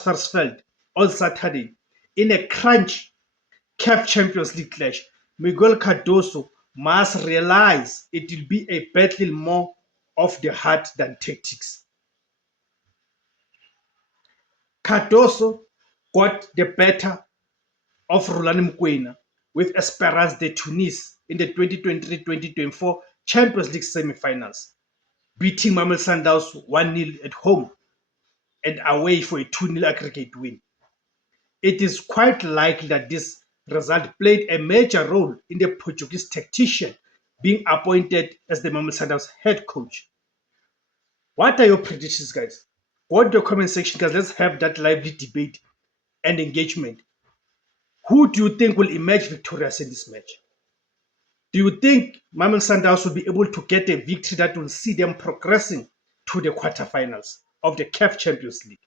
Sarsfield on Saturday in a crunch CAF Champions League clash, Miguel Cardoso must realize it will be a battle more of the heart than tactics. Cardoso got the better of Roland Mokoena with Esperance de Tunis in the 2023-2024 Champions League semi-finals, beating Mamelodi Sundowns 1-0 at home and away for a 2-0 aggregate win. It is quite likely that this result played a major role in the Portuguese tactician being appointed as the Mamelodi Sundowns head coach. What are your predictions, guys? Go to the comment section, guys. Let's have that lively debate and engagement. Who do you think will emerge victorious in this match? Do you think Mamelodi Sundowns will be able to get a victory that will see them progressing to the quarterfinals of the CAF Champions League?